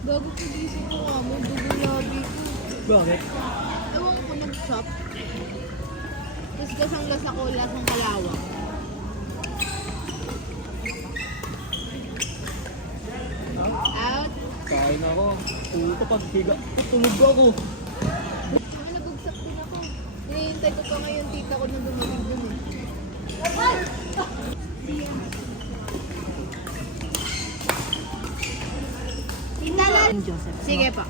Bago ko gising ko nga mo, dugo labi ko. Bakit? Ewan ko, nag-shop. Tapos lasang-lasa ko, lasang kalawang. Out. Kain ako. Puto paghiga. Tulog ako. Ay, nabugsak din ako. Hinihintay ko pa ngayon tita ko na dumating dun eh. Tita Lal! Sige pa.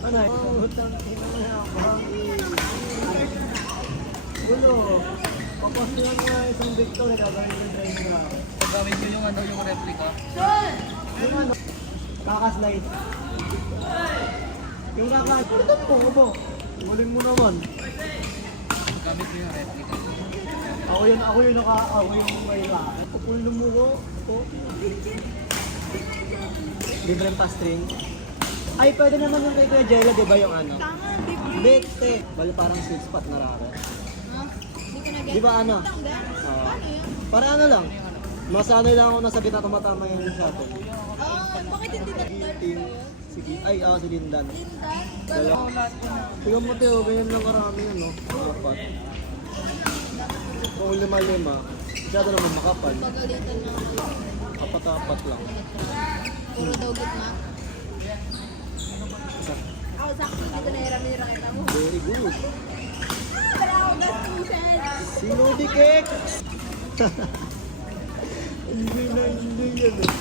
Ano? Gulo. Papastilan mo nga isang Victor. Gagawin ko dyan na. Pagawin ko yung ano, yung replica. Yung ano? Kakaslide. Yung kakaslide. Ano mo? Muling mo naman. Gamit ko yung replica. Ako yung may ra. Pupulong mo ko. Ito. Libreng pa-string. Ay, pwede naman yung kay Kuya Jello, di ba yung ano? Tama, big Bete. Bali parang sweet spot na rare. Ha? Hindi ko na-get. Di ba ano? Lang din? Oo. Paano yun? Para ano lang. Masanay lang ako na sabi na tumatama yung shuttle. Bakit hindi na-start Team. sa'yo? Si Lindan. Lindan? Dalawa. Tingnan mo Teo, ganyan lang karami yun, no? Dapat. Kung lima-lima, masyado naman makapal. Pagalitan ng Apat-apat lang. puro daw gitna. Isa. Ako sakto, hindi ko nahiramin yung raketa mo. Very good. Pero ako gastusin. Sinobi Kek! Hindi yan eh.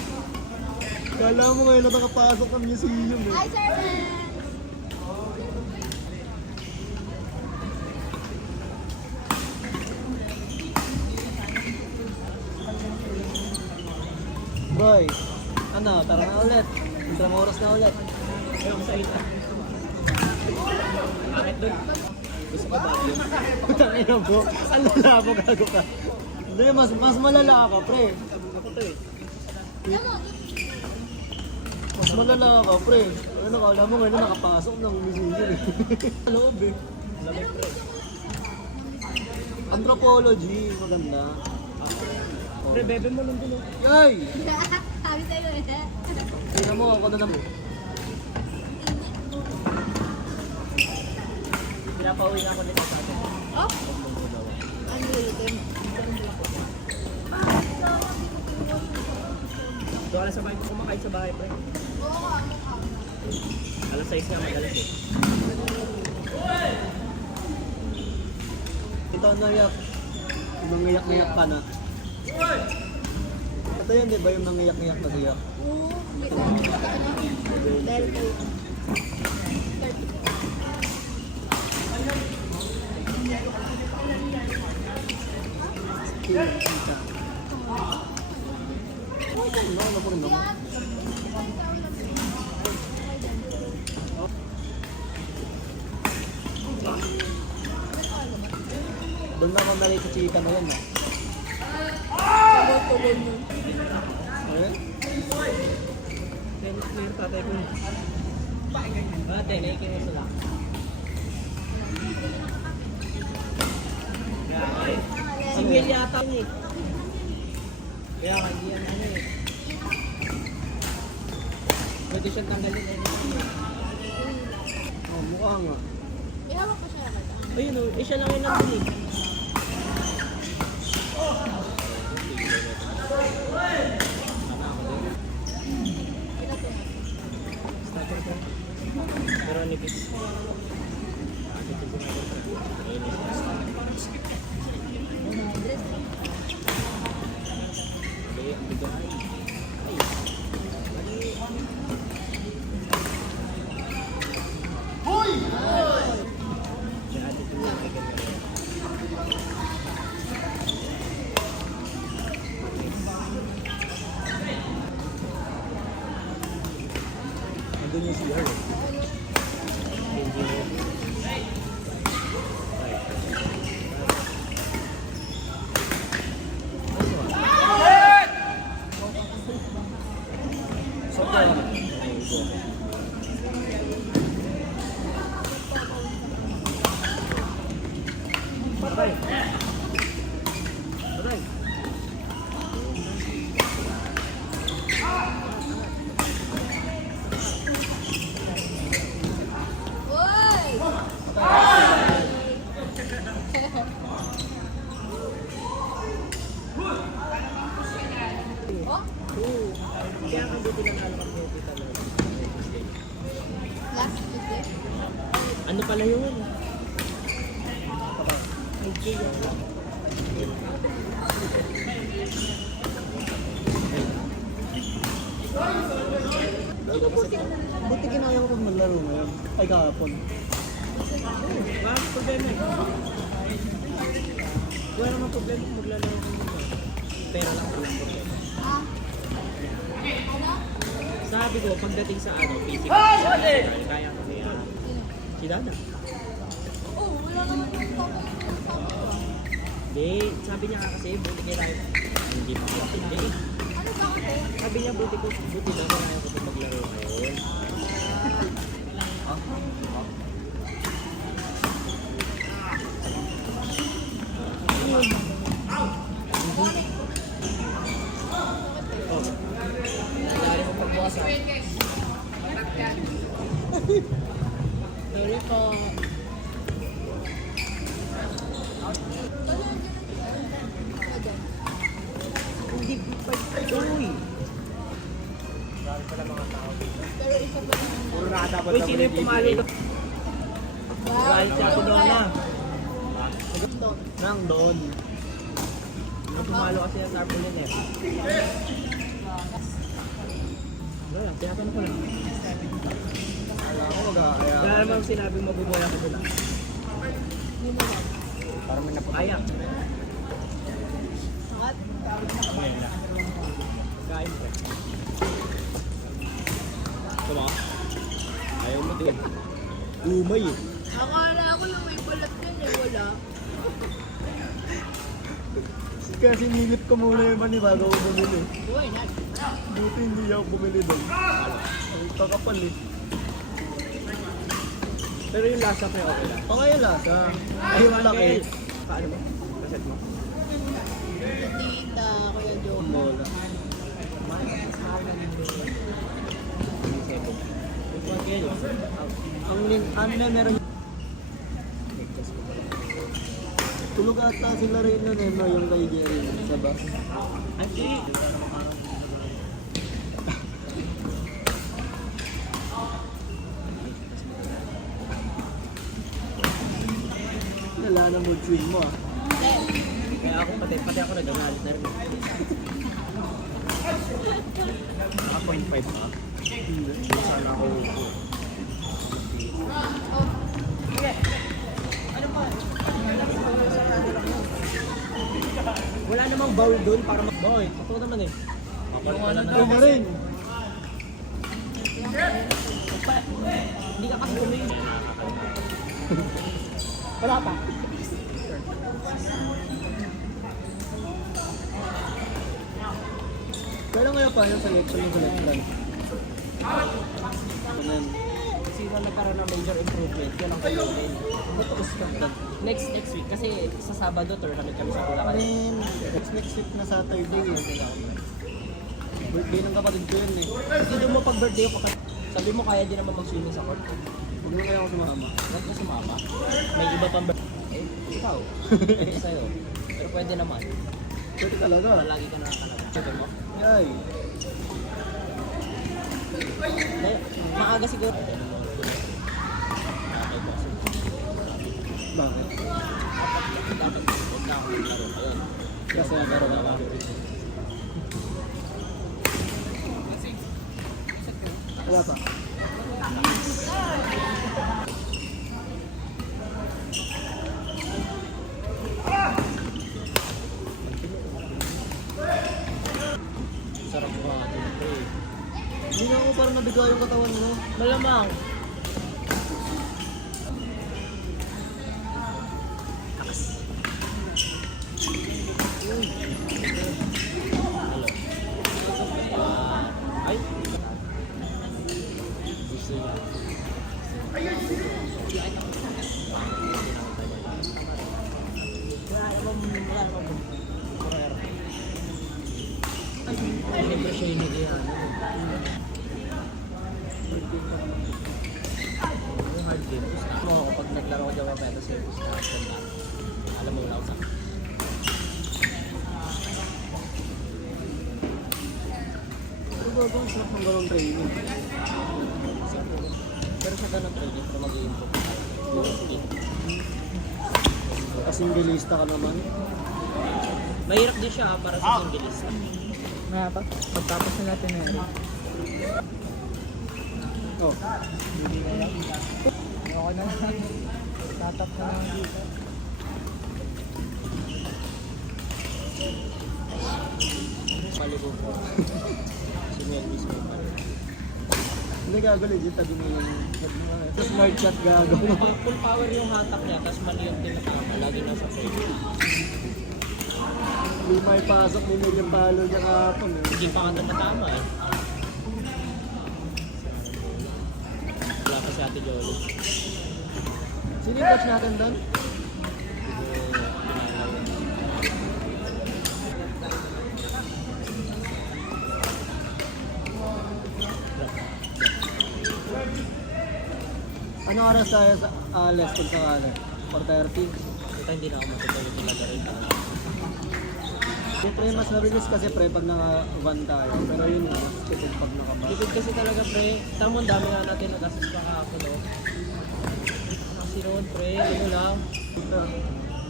Kala mo ngayon na nakapasok ng museum eh. Hi, Sir Man! Boy, ano, tara na ulit. Intramuros na ulit. Ayun sa ita. Bakit doon? Gusto ka ba yun? Putangin na bro. Ang lala mo, gago ka. Hindi, mas malala ka, pre. Ako to eh. Alam mo, Mas malala ka, pre. Ano, kala mo ngayon nakapasok ng museum eh. Loob eh. Lamig, pre. Anthropology, maganda. Pre, bebe mo lang dun. Yay! sabi sa'yo eh. Tingnan mo, ako na lang. Pinapauwi na ako nito sa atin. Oh? Ano ulitin? Doon ka sa bahay ko kumakain sa bahay, pre. Oo, ano ka? Alas 6 nga, madalas eh. Ito ang nayak. Mangiyak-ngiyak ka na. Ito yun, di ba yung mangiyak-ngiyak na diyak? Oo, may ano. Dahil kayo. Kita. Ano po rin naman? Doon na ako nalay sa chika na yan, no? Tugon nun. Ayan? Meron tatay ko. Ate, naikin mo sila. Single yata yun eh. Kaya hindi yan ano eh. Pwede siyang tanggalin eh. Oh, mukha nga. Ihawak ko siya nakita. Ayun o, siya lang yung nandun eh. Pero nipis. Andun yung CR eh. Engineer. Aray. Aray. Uy! Oh, Kaya ka buti na alam ang beauty talaga. last Tuesday. Ano pala yun? Buti kinaya ko pag maglaro ngayon. Ay, kahapon. Wala problema eh. Wala naman problema kung maglalaro ko ngayon. Pera lang walang problema. Ah. Ano? Sabi ko, pagdating sa ano, physical, kaya ko kaya. Si Dada. Oh, wala naman yung topic. Hindi, sabi niya nga kasi, buti kailangan. Hindi pa ako hindi. Ano ba kasi? Sabi niya, buti daw kaya ko kung maglaro ngayon. Sorry po. Hindi pa uy. Pero isa pa naman. Puro nakatapat. Uy, sino yung pumalo? Right, si Ate Donna. Nang Don. Yung pumalo kasi yung tarpaulin eh. Wala, tinatanong ko lang. Ako mag-aaya. Kaya naman sinabing mabubuhay ako doon ah. Parang may napakayak. At? Kain pre. Ito ba? Ayaw mo din. Umay eh. Akala ko lang may balat yan eh, wala. Kasi nilip ko muna yung mani bago ako bumili. Uy, not. Buti hindi ako bumili doon. Ang kakapal eh. Pero yung lasa kayo okay lang? Okay yung lasa. Ay yung laki. Paano ba? Kaset mo? Tita, Kuya Joe. Mola. Ang meron tulog ata sila rin nun eh, no, yung kay Jerry sa bus. Ay, wala na mood swing mo ah. Kaya ako pati ako nagagalit na rin. Naka 0.5 pa? Hindi. Sana ako. Wala namang bowl doon para mag-boy. Totoo naman eh. Ako na rin. Hindi ka kasi umayin. Wala pa. Kailan kaya pa yung selection ng selection? Kasi na nagkaroon ng major improvement, yan ang kailangan. Next week, kasi sa Sabado tournament kami sa Bulacan. Next week na Saturday yun. Birthday ng kapatid ko yun eh. Kasi doon mo pag birthday ko, sabi mo kaya din naman mag-swimming sa court. Huwag mo kaya ako sumama. Huwag mo sumama? May iba pang birthday. Ikaw. Pwede sa'yo. Pero pwede naman. Pwede talaga. Lagi ka nakakalala. Pwede mo? Ay. Maaga siguro. Bakit? Dapat huwag na ako maglaro ngayon. Kasi naglaro na ako. Wala pa. Sarap ko nga ito eh. Hindi na ako parang nabiga yung katawan mo. Malamang. Ay. na siya yung nag-iyan. Yung hard game, gusto mo ako pag naglaro ko dyan pero sa gusto ko. Alam mo wala ako sa Ano ba bang sarap ng ganong training? pero sa ganun training para mag-i-improve yung skill. Kasinggilista ka naman. Mahirap din siya para sa singleist. Nga pa, pagtapos na natin na rin. Oh. Hindi na yan. Ayoko na lang. Tatap na lang dito. Maligo ko. Si Melvis mo pa rin. Hindi gago legit tabi mo yung sa smart shot gago. Full power yung hatak niya, tapos mali yung tinatama. Lagi nasa pwede. Hindi may pasok ni Million Palo niya kapon. Hindi pa ka tumatama eh. Wala pa si Ate Jolly. Sino yung coach natin doon? Ano oras tayo sa lesson sa kanya? 4:30? Kita hindi na ako matutulog talaga rin. Siyempre mas mabilis kasi pre pag naka-van tayo. Pero yun nga, tipid pag naka-bus. Tipid kasi talaga pre. Tama ang dami nga natin nag-assist pa kahapon no. Kasi roon pre, ano lang.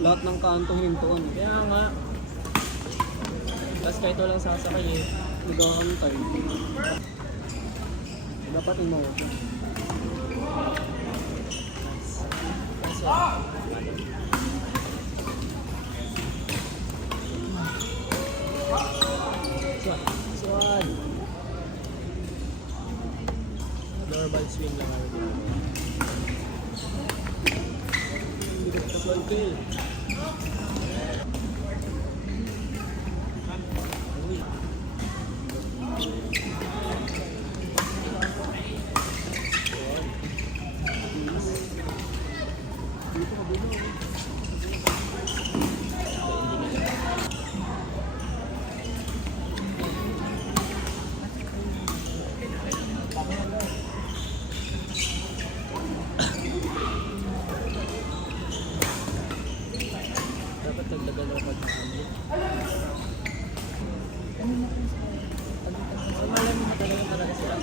Lahat ng kantong hintuan. Kaya nga. Tapos kahit walang sasakay eh. Nag-aantay. Dapat imo. Kasi, Swan! Normal swing lang ako dito. Tapos 1 kill. Uy. Dapat nagdagal ako pag-hamlit. Ang alam mo talaga sila.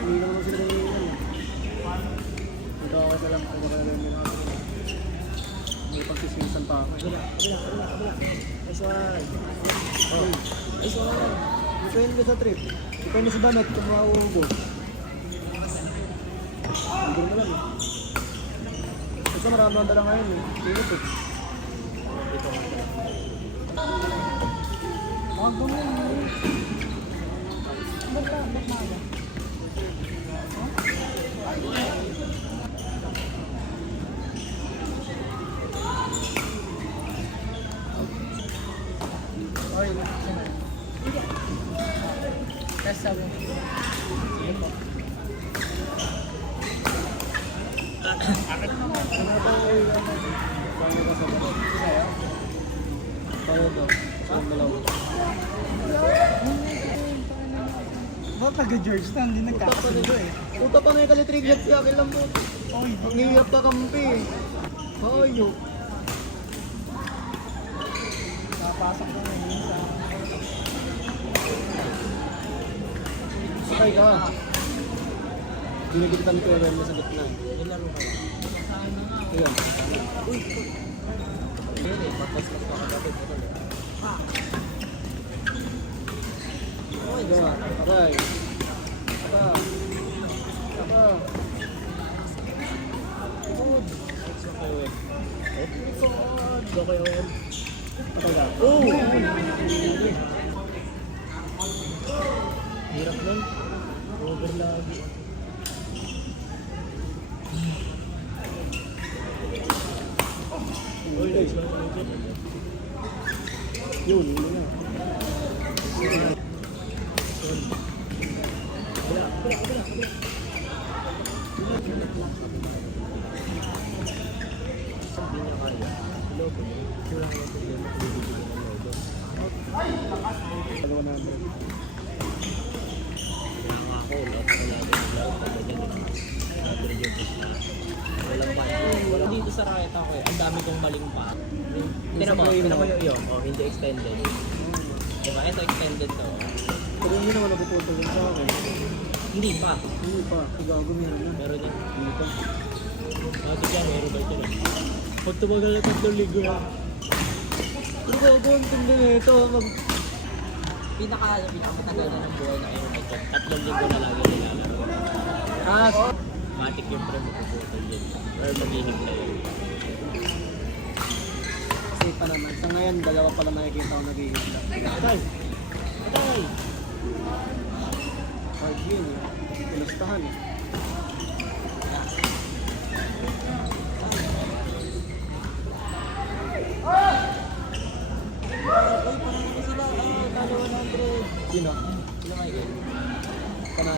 Hindi naman sila ganyan. Ito ako na lang. Ako na lang nila. May pagsisimisan pa ako. Kabila. Nice one. Oh. Nice one. Depende sa trip. Depende sa banat kung mauubos. Hindi mo lang eh. Basta marami ang dala ngayon eh. Tingit eh. Huwag mo na. Test sabi. Sige po. Ano ba ay paano ka sa banat? Sa'yo? Paano to? Saan dalawa? Ba't taga-George na? Hindi nagkakasundo eh. Puta pa may kalitriglet siya. Kailan mo? Oy, Ang hirap ka kampi eh. Hayo. napasok na yun sa... Sakay ka. Binigitan ko yung sa gitna. Nilaro ka lang. Ayan. Hindi eh, pagkaslas ka kagabit. Ito na. Okay. Okay. Saka. Saka. Good. Next na kayo eh. Oh my God. Go kayo. Saka ka. Oh! Hirap nun. Over lagi. Oh, nice one. Yun, yun na. Hindi niya kaya. Hello po. Wala nga problema. Bibigyan naman. Dalawa na hundred. Ako, lahat ko natin yung laro pag ganyan. Walang pa. Wala dito sa racket ako eh. Ang dami kong maling pa. Tinan mo yun. Oh, hindi extended. Diba? Ito extended to. Pero hindi naman napuputol yun sa akin. Hindi pa. Hindi pa. Gago meron na. Meron yan. Hindi pa. Ito dyan, meron ba ito? Pag tumagal na 3 linggo yan. Pero gago, ang tindi na ito. Pinakamatagal na ng buhay na kayo. 3 linggo na lagi nilalaro. Matik yung pre magpuputol yun. Or mag-inig na yun. Safe pa naman. Sa ngayon, dalawa pala nakikita ko nag-iisla. Atay! Atay! Hard yun eh. Pinustahan eh. Uy, parang sila. Talo 100. Sino? Sila Michael.